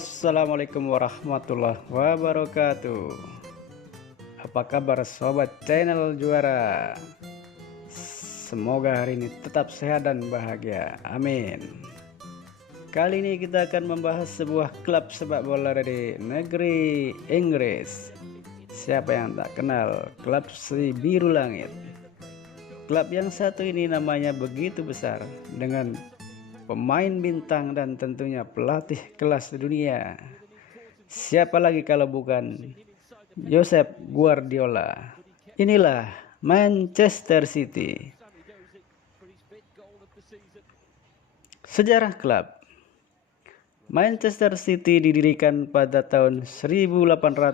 Assalamualaikum warahmatullahi wabarakatuh. Apa kabar sobat channel Juara? Semoga hari ini tetap sehat dan bahagia, amin. Kali ini kita akan membahas sebuah klub sepak bola dari negeri Inggris. Siapa yang tak kenal klub si Biru Langit? Klub yang satu ini namanya begitu besar, dengan pemain bintang dan tentunya pelatih kelas dunia. Siapa lagi kalau bukan Josep Guardiola. Inilah Manchester City. Sejarah klub Manchester City didirikan pada tahun 1880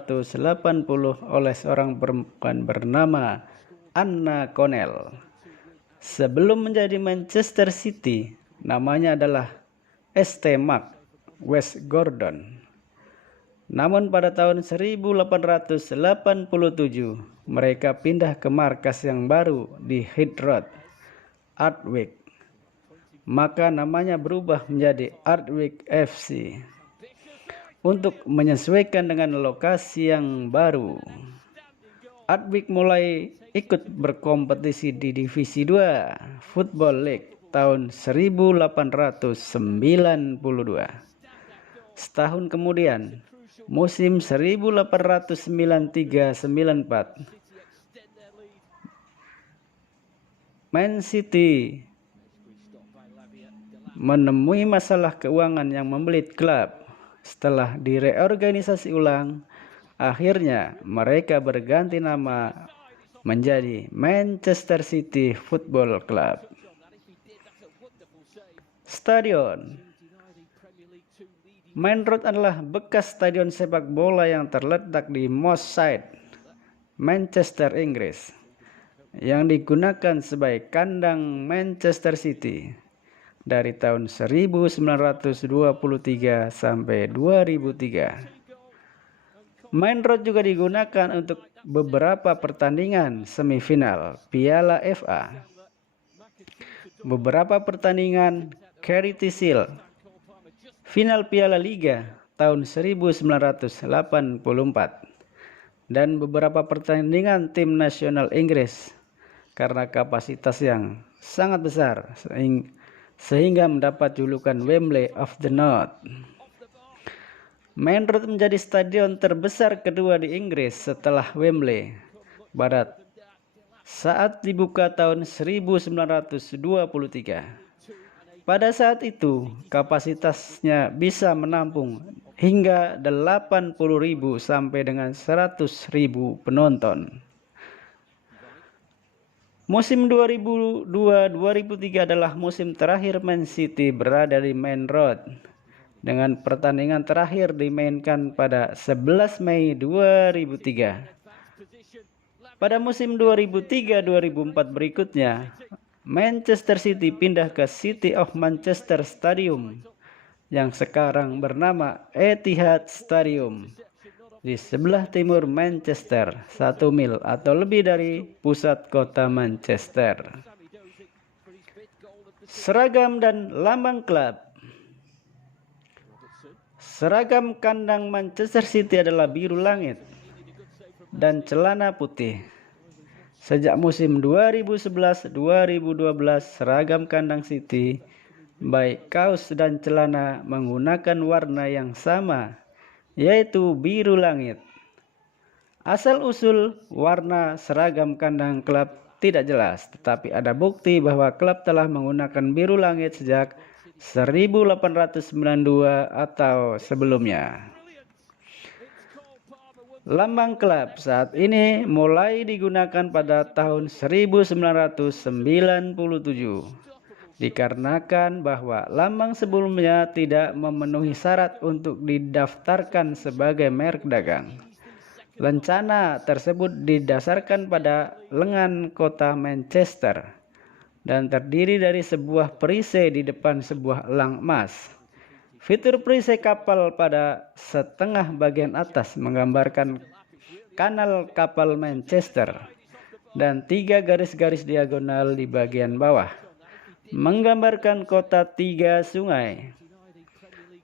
oleh seorang perempuan bernama Anna Connell. Sebelum menjadi Manchester City, namanya adalah St. Mark West Gordon. Namun pada tahun 1887 mereka pindah ke markas yang baru di Heath Road, Ardwick. Maka namanya berubah menjadi Ardwick FC untuk menyesuaikan dengan lokasi yang baru. Ardwick mulai ikut berkompetisi di Divisi 2 Football League tahun 1892. Setahun kemudian, musim 1893-94, Man City menemui masalah keuangan yang membelit klub. Setelah direorganisasi ulang, akhirnya mereka berganti nama menjadi Manchester City Football Club. Stadion Main Road adalah bekas stadion sepak bola yang terletak di Moss Side, Manchester, Inggris, yang digunakan sebagai kandang Manchester City dari tahun 1923 sampai 2003. Main Road juga digunakan untuk beberapa pertandingan semifinal Piala FA, beberapa pertandingan Charity Shield, final Piala Liga tahun 1984, dan beberapa pertandingan tim nasional Inggris karena kapasitas yang sangat besar sehingga mendapat julukan Wembley of the North. Main Road menjadi stadion terbesar kedua di Inggris setelah Wembley pada saat dibuka tahun 1923. Pada saat itu, kapasitasnya bisa menampung hingga 80.000 sampai dengan 100.000 penonton. Musim 2002-2003 adalah musim terakhir Man City berada di Main Road, dengan pertandingan terakhir dimainkan pada 11 Mei 2003. Pada musim 2003-2004 berikutnya, Manchester City pindah ke City of Manchester Stadium yang sekarang bernama Etihad Stadium di sebelah timur Manchester, 1 mil atau lebih dari pusat kota Manchester. Seragam dan lambang klub. Seragam kandang Manchester City adalah biru langit dan celana putih. Sejak musim 2011-2012, seragam kandang City, baik kaos dan celana, menggunakan warna yang sama, yaitu biru langit. Asal-usul warna seragam kandang klub tidak jelas, tetapi ada bukti bahwa klub telah menggunakan biru langit sejak 1892 atau sebelumnya. Lambang klub saat ini mulai digunakan pada tahun 1997 dikarenakan bahwa lambang sebelumnya tidak memenuhi syarat untuk didaftarkan sebagai merek dagang. Rencana tersebut didasarkan pada lengan kota Manchester dan terdiri dari sebuah perisai di depan sebuah elang emas. Fitur perisai kapal pada setengah bagian atas menggambarkan kanal kapal Manchester dan 3 garis-garis diagonal di bagian bawah menggambarkan kota 3 sungai.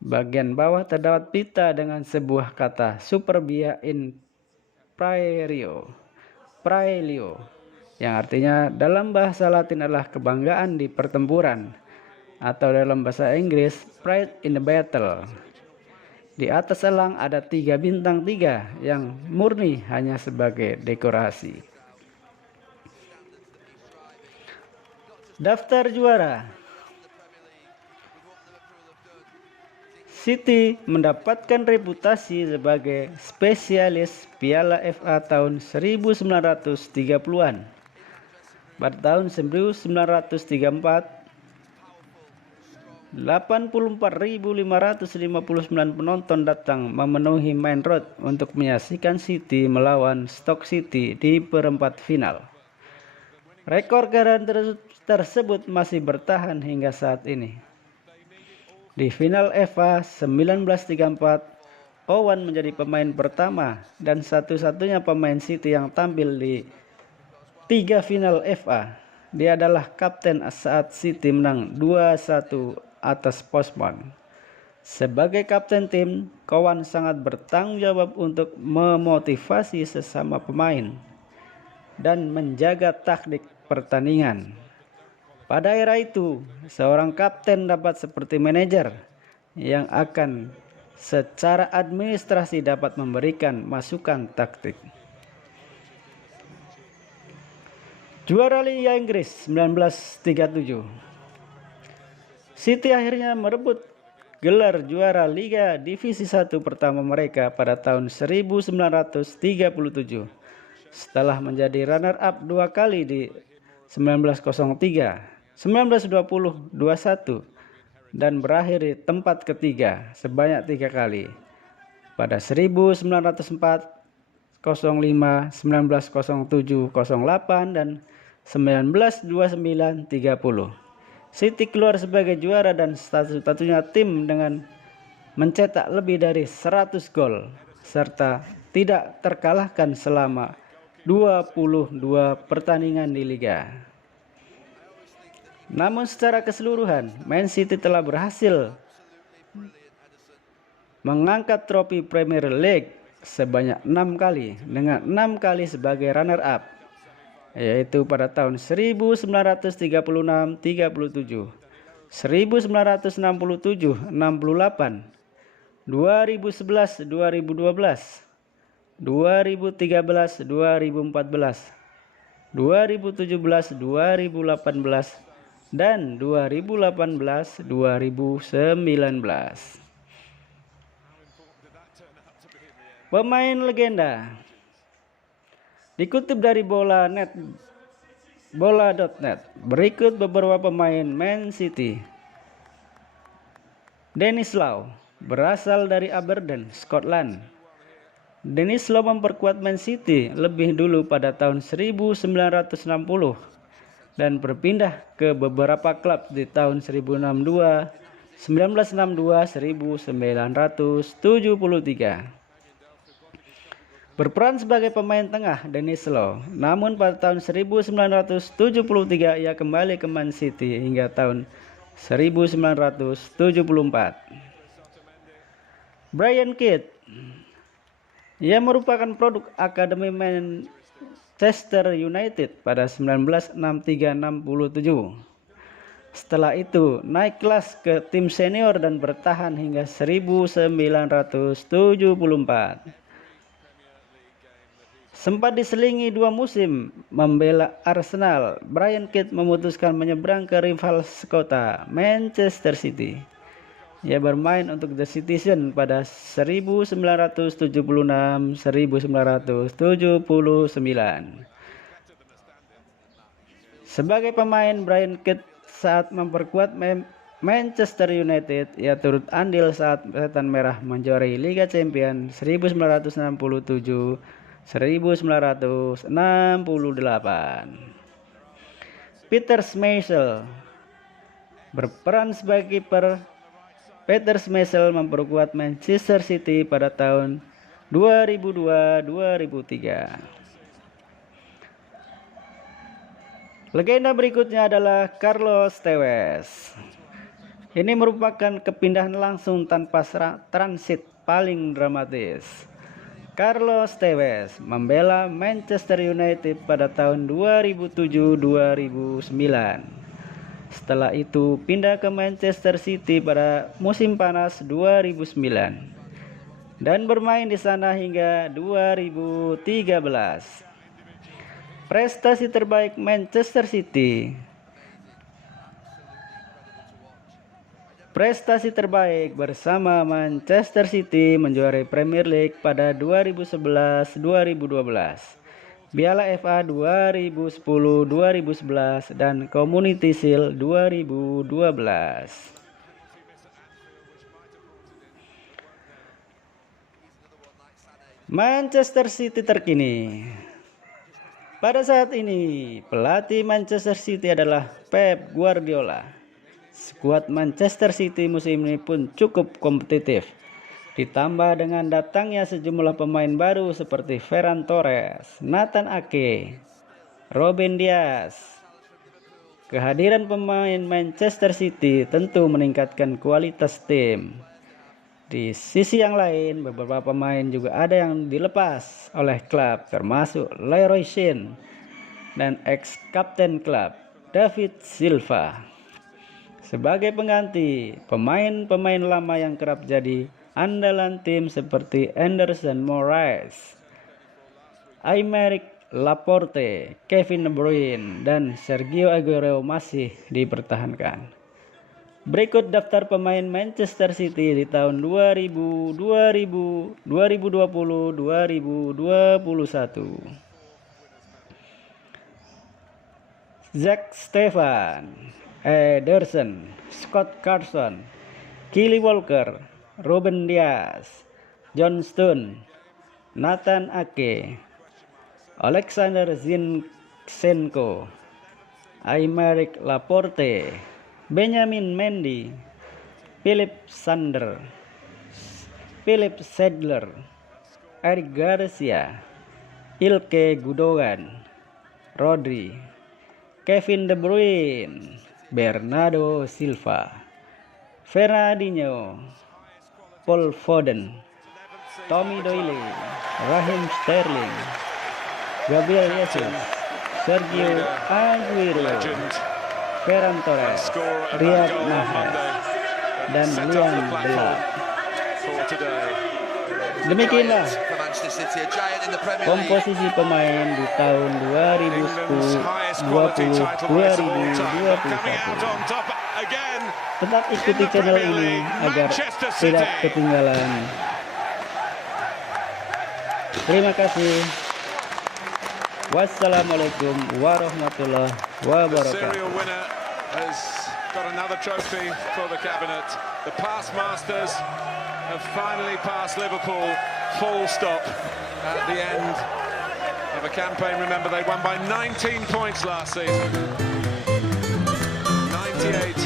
Bagian bawah terdapat pita dengan sebuah kata Superbia in Praelio, yang artinya dalam bahasa Latin adalah kebanggaan di pertempuran, atau dalam bahasa Inggris Pride in the Battle. Di atas elang ada 3 bintang 3 yang murni hanya sebagai dekorasi. Daftar juara. City mendapatkan reputasi sebagai spesialis Piala FA tahun 1930-an. Pada tahun 1934, 84.559 penonton datang memenuhi Main Road untuk menyaksikan City melawan Stoke City di perempat final. Rekor kehadiran tersebut masih bertahan hingga saat ini. Di final FA 1934, Owen menjadi pemain pertama dan satu-satunya pemain City yang tampil di 3 final FA. Dia adalah kapten saat City menang 2-1 atas Portsmouth. Sebagai kapten tim, Owen sangat bertanggung jawab untuk memotivasi sesama pemain dan menjaga taktik pertandingan. Pada era itu, seorang kapten dapat seperti manajer yang akan secara administrasi dapat memberikan masukan taktik. Juara Liga Inggris 1937. City akhirnya merebut gelar juara Liga Divisi 1 pertama mereka pada tahun 1937 setelah menjadi runner up 2 kali di 1903, 1920, 21 dan berakhir di tempat ketiga sebanyak 3 kali pada 1904, 05, 1907, 08 dan 1929, 30. City keluar sebagai juara dan satu-satunya tim dengan mencetak lebih dari 100 gol serta tidak terkalahkan selama 22 pertandingan di liga. Namun secara keseluruhan, Man City telah berhasil mengangkat trofi Premier League sebanyak 6 kali dengan 6 kali sebagai runner up, yaitu pada tahun 1936, 37, 1967, 68, 2011, 2012, 2013, 2014, 2017, 2018, dan 2018, 2019. Pemain legenda. Dikutip dari bola.net, berikut beberapa pemain Man City. Dennis Law, berasal dari Aberdeen, Scotland. Dennis Law memperkuat Man City lebih dulu pada tahun 1960 dan berpindah ke beberapa klub di tahun 1962, 1973. Berperan sebagai pemain tengah, Dennis Law, namun pada tahun 1973 ia kembali ke Man City hingga tahun 1974. Brian Kidd, ia merupakan produk Akademi Manchester United pada 1963-67. Setelah itu naik kelas ke tim senior dan bertahan hingga 1974. Sempat diselingi 2 musim membela Arsenal, Brian Kidd memutuskan menyeberang ke rival sekota, Manchester City. Ia bermain untuk The Citizen pada 1976-1979. Sebagai pemain, Brian Kidd saat memperkuat Manchester United, ia turut andil saat Setan Merah menjuarai Liga Champions 1967-1968. Peter Schmeichel, berperan sebagai kiper. Peter Schmeichel memperkuat Manchester City pada tahun 2002-2003. Legenda berikutnya adalah Carlos Tevez. Ini merupakan kepindahan langsung tanpa transit paling dramatis. Carlos Tevez membela Manchester United pada tahun 2007-2009. Setelah itu pindah ke Manchester City pada musim panas 2009 dan bermain di sana hingga 2013. Prestasi terbaik Manchester City. Prestasi terbaik bersama Manchester City menjuarai Premier League pada 2011-2012, Piala FA 2010-2011 dan Community Shield 2012. Manchester City terkini. Pada saat ini, pelatih Manchester City adalah Pep Guardiola. Skuad Manchester City musim ini pun cukup kompetitif, ditambah dengan datangnya sejumlah pemain baru seperti Ferran Torres, Nathan Ake, Ruben Dias. Kehadiran pemain Manchester City tentu meningkatkan kualitas tim. Di sisi yang lain, beberapa pemain juga ada yang dilepas oleh klub, termasuk Leroy Sane dan ex-kapten klub David Silva. Sebagai pengganti, pemain-pemain lama yang kerap jadi andalan tim seperti Anderson Moraes, Aymeric Laporte, Kevin De Bruyne, dan Sergio Aguero masih dipertahankan. Berikut daftar pemain Manchester City di tahun 2020, 2021. Zack Stefan, Ederson, Scott Carson, Kyle Walker, Ruben Dias, John Stones, Nathan Ake, Alexander Zinchenko, Aymeric Laporte, Benjamin Mendy, Philip Sander, Philip Sedler, Eric Garcia, Ilkay Gundogan, Rodri, Kevin De Bruyne, Bernardo Silva, Fernandinho, Paul Foden, Tommy Doyle, Raheem Sterling, Gabriel Jesus, Sergio Aguero, Ferran Torres, Riyad Mahrez, dan Liam Delap. Demikianlah komposisi pemain di tahun 2020-2021. Tetap ikuti channel ini agar tidak ketinggalan. Terima kasih. Wassalamualaikum warahmatullahi wabarakatuh. Got another trophy for the cabinet. The past masters have finally passed Liverpool, full stop at the end of a campaign. Remember, they won by 19 points last season. 98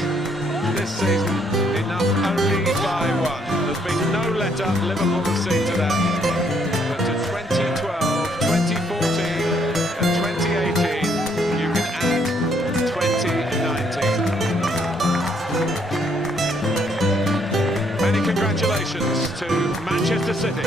this season, enough only by one. There's been no let-up Liverpool have seen to that. But to 2012, 2014 and 2018, you can add 2019. Many congratulations to Manchester City.